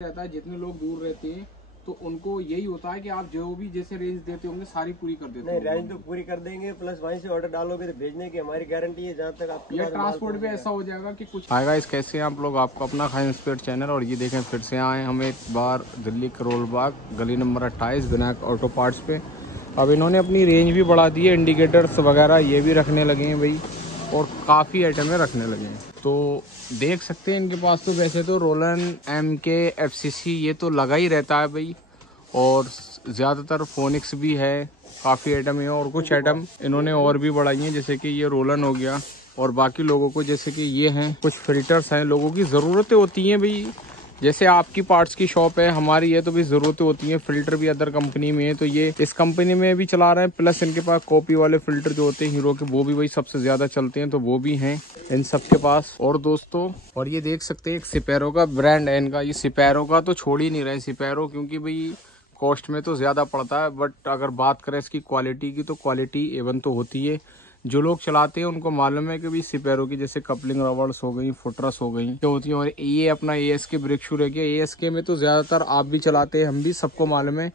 रहता है, जितने लोग दूर रहते हैं तो उनको यही होता है कि आप जो भी जैसे रेंज देते होंगे सारी पूरी कर देते हैं। नहीं, रेंज तो पूरी कर देंगे, प्लस वहीं से ऑर्डर डालोगे तो भेजने की हमारी गारंटी है। जहाँ तक आप ये ट्रांसपोर्ट भी ऐसा हो जाएगा कि कुछ हाय गाइस, कैसे हैं आप लोग। आपको अपना खान स्पीड चैनल, और ये देखें फिर से आए हम एक बार दिल्ली करोल बाग गली नंबर 28 विनायक ऑटो पार्ट्स पे। अब इन्होंने अपनी रेंज भी बढ़ा दी है, इंडिकेटर्स वगैरह ये भी रखने लगे हैं भाई, और काफ़ी आइटमें रखने लगे हैं। तो देख सकते हैं इनके पास तो वैसे तो रोलन, MK, FCC ये तो लगा ही रहता है भाई, और ज़्यादातर फोनिक्स भी है, काफ़ी आइटम है। और कुछ आइटम इन्होंने और भी बढ़ाई हैं, जैसे कि ये रोलन हो गया, और बाकी लोगों को जैसे कि ये हैं कुछ फिल्टर्स हैं। लोगों की ज़रूरतें होती हैं भाई, जैसे आपकी पार्ट्स की शॉप है, हमारी है, तो भी ज़रूरतें होती हैं। फ़िल्टर भी अदर कंपनी में है, तो ये इस कंपनी में भी चला रहे हैं। प्लस इनके पास कॉपी वाले फ़िल्टर जो होते हैं हीरो के, वो भी भाई सबसे ज़्यादा चलते हैं, तो वो भी हैं इन सब के पास। और दोस्तों, और ये देख सकते हैं एक सिपेरो का ब्रांड है इनका। ये सिपेरो का तो छोड़ ही नहीं रहे सिपेरो, क्योंकि भाई कॉस्ट में तो ज़्यादा पड़ता है, बट अगर बात करें इसकी क्वालिटी की, तो क्वालिटी एवन तो होती है। जो लोग चलाते हैं उनको मालूम है कि भाई सिपेरो की जैसे कपलिंग रबर्स हो गई, फुटरस हो गई, जो होती है। और ये अपना ASK ब्रेक शू रह गया। ASK में तो ज़्यादातर आप भी चलाते हैं, हम भी, सबको मालूम है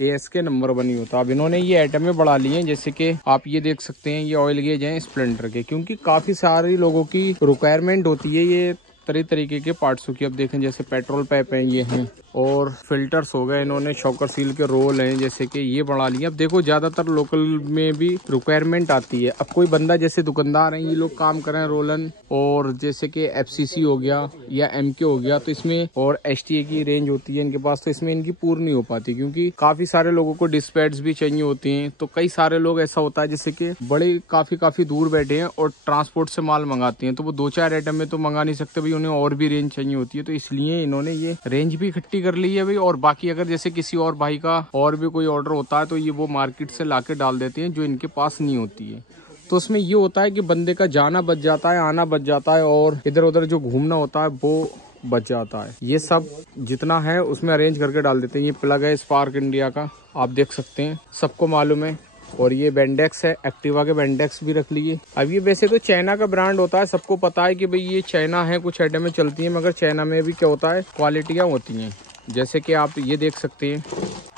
ASK नंबर 1 ही होता है। अब इन्होंने ये आइटमें बढ़ा ली हैं, जैसे कि आप ये देख सकते हैं, ये ऑयल गेज हैं स्प्लेंडर के, क्योंकि काफ़ी सारे लोगों की रिक्वायरमेंट होती है ये तरीके के पार्ट्सों की। अब देखें जैसे पेट्रोल पाइप हैं, ये हैं, और फिल्टर्स हो गए। इन्होंने शॉकर सील के रोल हैं, जैसे कि ये बढ़ा लिए। अब देखो ज़्यादातर लोकल में भी रिक्वायरमेंट आती है। अब कोई बंदा जैसे दुकानदार हैं, ये लोग काम कर रहे हैं रोलन, और जैसे कि FCC हो गया या MK हो गया, तो इसमें और HTA की रेंज होती है इनके पास, तो इसमें इनकी पूरी नहीं हो पाती, क्योंकि काफ़ी सारे लोगों को डिस्पैच भी चाहिए होती हैं। तो कई सारे लोग ऐसा होता है जैसे कि बड़े काफ़ी दूर बैठे हैं और ट्रांसपोर्ट से माल मंगाते हैं, तो वो 2-4 आइटम में तो मंगा नहीं सकते भाई, उन्हें और भी रेंज चाहिए होती है। तो इसलिए इन्होंने ये रेंज भी इकट्ठी कर ली है भाई। और बाकी अगर जैसे किसी और भाई का और भी कोई ऑर्डर होता है, तो ये वो मार्केट से लाके डाल देते हैं, जो इनके पास नहीं होती है। तो उसमें ये होता है कि बंदे का जाना बच जाता है, आना बच जाता है, और इधर उधर जो घूमना होता है वो बच जाता है। ये सब जितना है उसमें अरेंज करके डाल देते हैं। ये प्लग है स्पार्क इंडिया का, आप देख सकते हैं, सबको मालूम है। और ये बेंडेक्स है, एक्टिवा के बेंडेक्स भी रख लिए। अब ये वैसे तो चाइना का ब्रांड होता है, सबको पता है कि भाई ये चाइना है, कुछ आइटमें चलती हैं, मगर चाइना में भी क्या होता है, क्वालिटियाँ होती हैं। जैसे कि आप ये देख सकते हैं,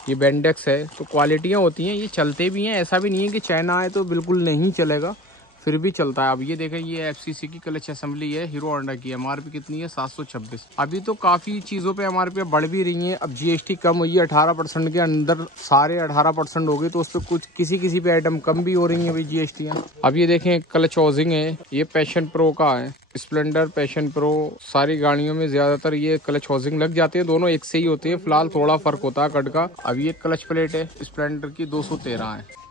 ये बेंडेक्स है, तो क्वालिटियाँ होती हैं, ये चलते भी हैं। ऐसा भी नहीं है कि चाइना है तो बिल्कुल नहीं चलेगा, फिर भी चलता है। अब ये देखें, ये FCC की क्लच असेंबली है हीरो होंडा की। MRP कितनी है? 726। अभी तो काफ़ी चीज़ों पे MRP बढ़ भी रही है। अब GST कम हुई है, 18% के अंदर सारे 18% हो गई, तो उस पर कुछ किसी पे आइटम कम भी हो रही है भाई GST। अब ये देखें क्लच हाउसिंग है, ये पैशन प्रो का है। स्प्लेंडर, पैशन प्रो, सारी गाड़ियों में ज़्यादातर ये क्लच हाउसिंग लग जाते हैं, दोनों एक से ही होते हैं। फिलहाल थोड़ा फ़र्क होता है कट का। अब ये क्लच प्लेट है स्प्लेंडर की, 213 है।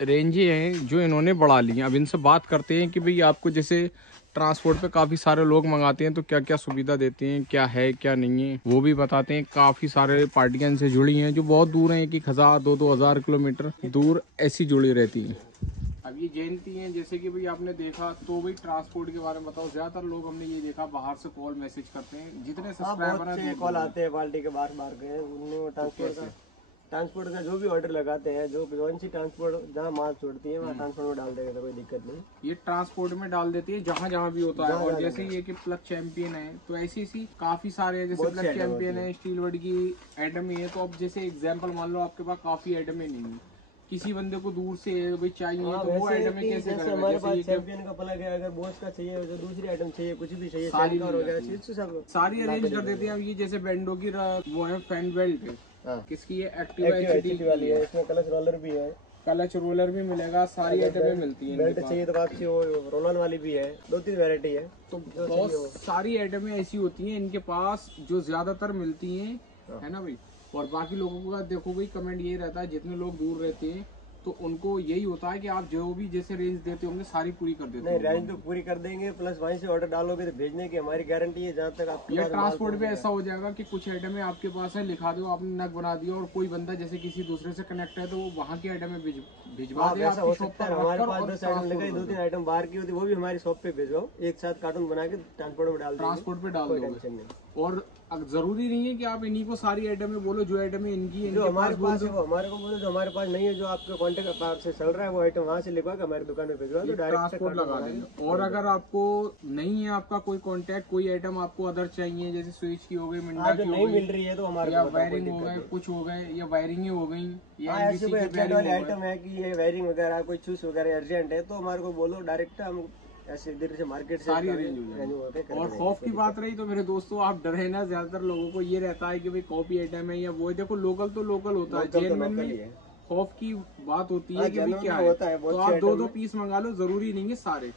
रेंजें हैं जो इन्होंने बढ़ा ली हैं। अब इनसे बात करते हैं कि भाई आपको जैसे ट्रांसपोर्ट पे काफ़ी सारे लोग मंगाते हैं, तो क्या क्या सुविधा देते हैं, क्या है क्या नहीं है, वो भी बताते हैं। काफ़ी सारे पार्टियां इनसे जुड़ी हैं जो बहुत दूर हैं, 1,000 2,000 किलोमीटर दूर ऐसी जुड़ी रहती हैं। अब ये जयंती हैं, जैसे कि भाई आपने देखा, तो भाई ट्रांसपोर्ट के बारे में बताओ। ज़्यादातर लोग हमने ये देखा बाहर से कॉल मैसेज करते हैं, जितने सब्सक्राइबर हैं कॉल आते हैं पार्टी के बाहर के, उन्होंने ट्रांसपोर्ट का जो भी ऑर्डर लगाते हैं, जो कौन सी ट्रांसपोर्ट जहाँ माल छोड़ती है वहाँ ट्रांसपोर्ट में डाल देगा, तो कोई दिक्कत नहीं। ये ट्रांसपोर्ट में डाल देती है जहाँ भी होता है। और जैसे ये कि प्लग चैंपियन है, तो ऐसी काफी सारे है, जैसे प्लग चैंपियन है, स्टील वर्ड की आइटम ही है। तो अब जैसे एग्जांपल मान लो आपके पास काफी आइटम है, नहीं किसी बंदे को दूर से भाई चाहिए, तो वो आइटम है कैसे करेगा? हमारे पास चैंपियन का प्लग है, अगर बॉस का चाहिए, जो दूसरी आइटम चाहिए, कुछ भी चाहिए, सारी अरेंज कर देते हैं। अब ये जैसे बैंडो की वो है फैन बेल्ट है, किसकी है? एक्टिवा HD वाली है। इसमें क्लच रोलर भी है, क्लच रोलर भी मिलेगा, सारी आइटमें मिलती हैं। बेल्ट चाहिए तो आपकी वो रोलर वाली भी है, 2-3 वैरायटी है। तो बहुत सारी आइटमें ऐसी होती हैं इनके पास जो ज्यादातर मिलती हैं, है ना भाई। और बाकी लोगों का देखो भाई कमेंट ये रहता है, जितने लोग दूर रहते हैं तो उनको यही होता है कि आप जो भी जैसे रेंज देते होंगे सारी पूरी कर देते हैं। नहीं, रेंज तो पूरी कर देंगे, प्लस वहीं से ऑर्डर डालोगे तो भेजने की हमारी गारंटी है। जहाँ तक आप ये ट्रांसपोर्ट भी ऐसा हो जाएगा कि कुछ आइटमें आपके पास है, लिखा दो, आपने नग बना दिया, और कोई बंदा जैसे किसी दूसरे से कनेक्ट है तो वो वहाँ की आइटमें भिजवा दे आपकी शॉप पर। हमारे पास 10 आइटम लगे, 2-3 आइटम बाहर की होती, वो भी हमारी शॉप पे भिजवाओ, एक साथ कार्टून बना के ट्रांसपोर्ट पे डाल दोगे। और अब जरूरी नहीं है कि आप इन्हीं को सारी आइटमें बोलो, जो आइटमें इनकी जो इनके हमारे पास पास है वो हमारे को बोलो, जो हमारे पास नहीं है, जो आपके कॉन्टेक्ट पास से चल रहा है वो आइटम वहाँ से लिखवा के हमारी दुकान में भिजवा दो, डायरेक्ट ट्रांसपोर्ट लगा देंगे। और अगर आपको नहीं है आपका कोई कांटेक्ट, कोई आइटम आपको अदर चाहिए जैसे स्विच की हो गई, मिंडा की जो हो नहीं गई, मिल रही है तो हमारे या को बताओ, कोई वायरिंग हो दिक्कत गए, नहीं। कुछ हो गए, या वायरिंग हो गई, या हाँ, ऐसे एमबीसी कोई की अर्जेंट वायरिंग वाले हो गए। आइटम है कि ये वायरिंग वगैरह कोई चूस वगैरह अर्जेंट है तो हमारे को बोलो, डायरेक्ट हम ऐसे इधर से मार्केट से सारी अरेंज हो जाएगी। और खौफ की बात रही तो मेरे दोस्तों आप डरे ना, ज्यादातर लोगों को ये रहता है कि भाई कॉपी आइटम है या वो है। देखो लोकल तो लोकल होता है, जेन्युइन में खौफ की बात होती है कि भाई क्या है। तो आप 2-2 पीस मंगा लो, जरूरी नहीं है सारे,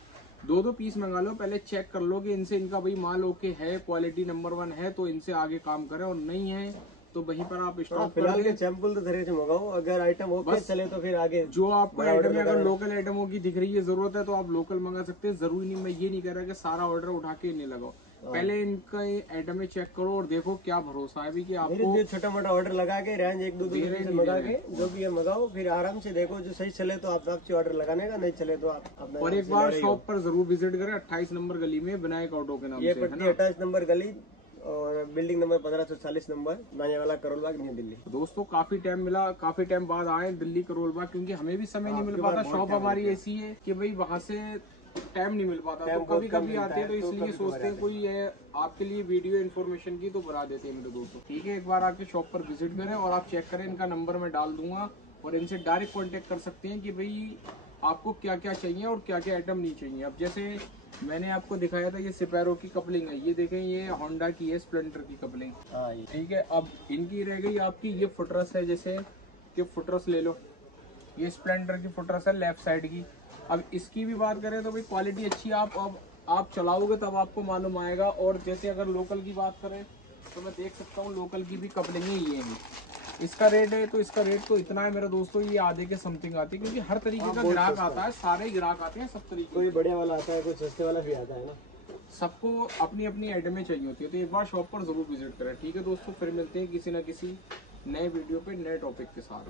2-2 पीस मंगा लो, पहले चेक कर लो कि इनसे इनका भाई माल ओके है, क्वालिटी नंबर 1 है तो इनसे आगे काम करें, और नहीं है तो वहीं पर आप स्टॉप फिलहाल के सैंपल तो तरह से मंगाओ, अगर आइटम ओके चले तो फिर आगे जो आपको आइटम में अगर लोकल आइटमों की दिख रही है जरूरत है तो आप लोकल मंगा सकते हैं। जरूरी नहीं, मैं ये नहीं कह रहा कि सारा ऑर्डर उठा के नहीं लगाओ, पहले इनका आइटम में चेक करो और देखो क्या भरोसा है भी कि आपको छोटा मोटा ऑर्डर लगा के रेंज 1-2 दिन मंगा के जो भी है मंगाओ, फिर आराम से देखो, जो सही चले तो आप आपसे ऑर्डर लगाने का, नहीं चले तो आप अपना। और एक बार शॉप पर जरूर विजिट करें, 28 नंबर गली में विनायक ऑटो के नाम ये से, पड़ती है 28 नंबर गली और building number 1540 number, नानेवाला Karol Bagh, new Delhi. दोस्तों काफी टाइम मिला, काफी टाइम बाद आए दिल्ली करोल बाग, क्योंकि हमें भी समय नहीं मिल पाता। शॉप हमारी ऐसी है कि भाई वहाँ से टाइम नहीं मिल पाता, तो कभी कभी आते हैं तो इसलिए सोचते हैं कोई है आपके लिए वीडियो इन्फॉर्मेशन की तो बना देते हैं मेरे दोस्तों। ठीक है, एक बार आके शॉप पर विजिट करें और आप चेक करें, इनका नंबर मैं डाल दूंगा और इनसे डायरेक्ट कांटेक्ट कर सकते हैं कि भाई आपको क्या क्या चाहिए और क्या क्या आइटम नहीं चाहिए। अब जैसे मैंने आपको दिखाया था ये सिपैरो की कपलिंग है, ये देखें ये होंडा की है, स्प्लेंडर की कपलिंग। ठीक है, अब इनकी रह गई आपकी ये फुटरस है, जैसे कि फुटरस ले लो, ये स्प्लेंडर की फुटरस है लेफ्ट साइड की। अब इसकी भी बात करें तो भाई क्वालिटी अच्छी है, आप चलाओगे तब आपको मालूम आएगा। और जैसे अगर लोकल की बात करें तो मैं देख सकता हूँ लोकल की भी कपलिंग ये है। इसका रेट है तो इसका रेट तो इतना है मेरे दोस्तों, ये आधे के समथिंग आती है, क्योंकि हर तरीके का ग्राहक आता है, सारे ग्राहक आते हैं सब तरीके। कोई बढ़िया वाला आता है, कोई सस्ते वाला भी आता है ना, सबको अपनी अपनी आइटमें चाहिए होती है। तो एक बार शॉप पर जरूर विजिट करें। ठीक है दोस्तों, फिर मिलते हैं किसी न किसी नए वीडियो पे नए टॉपिक के साथ।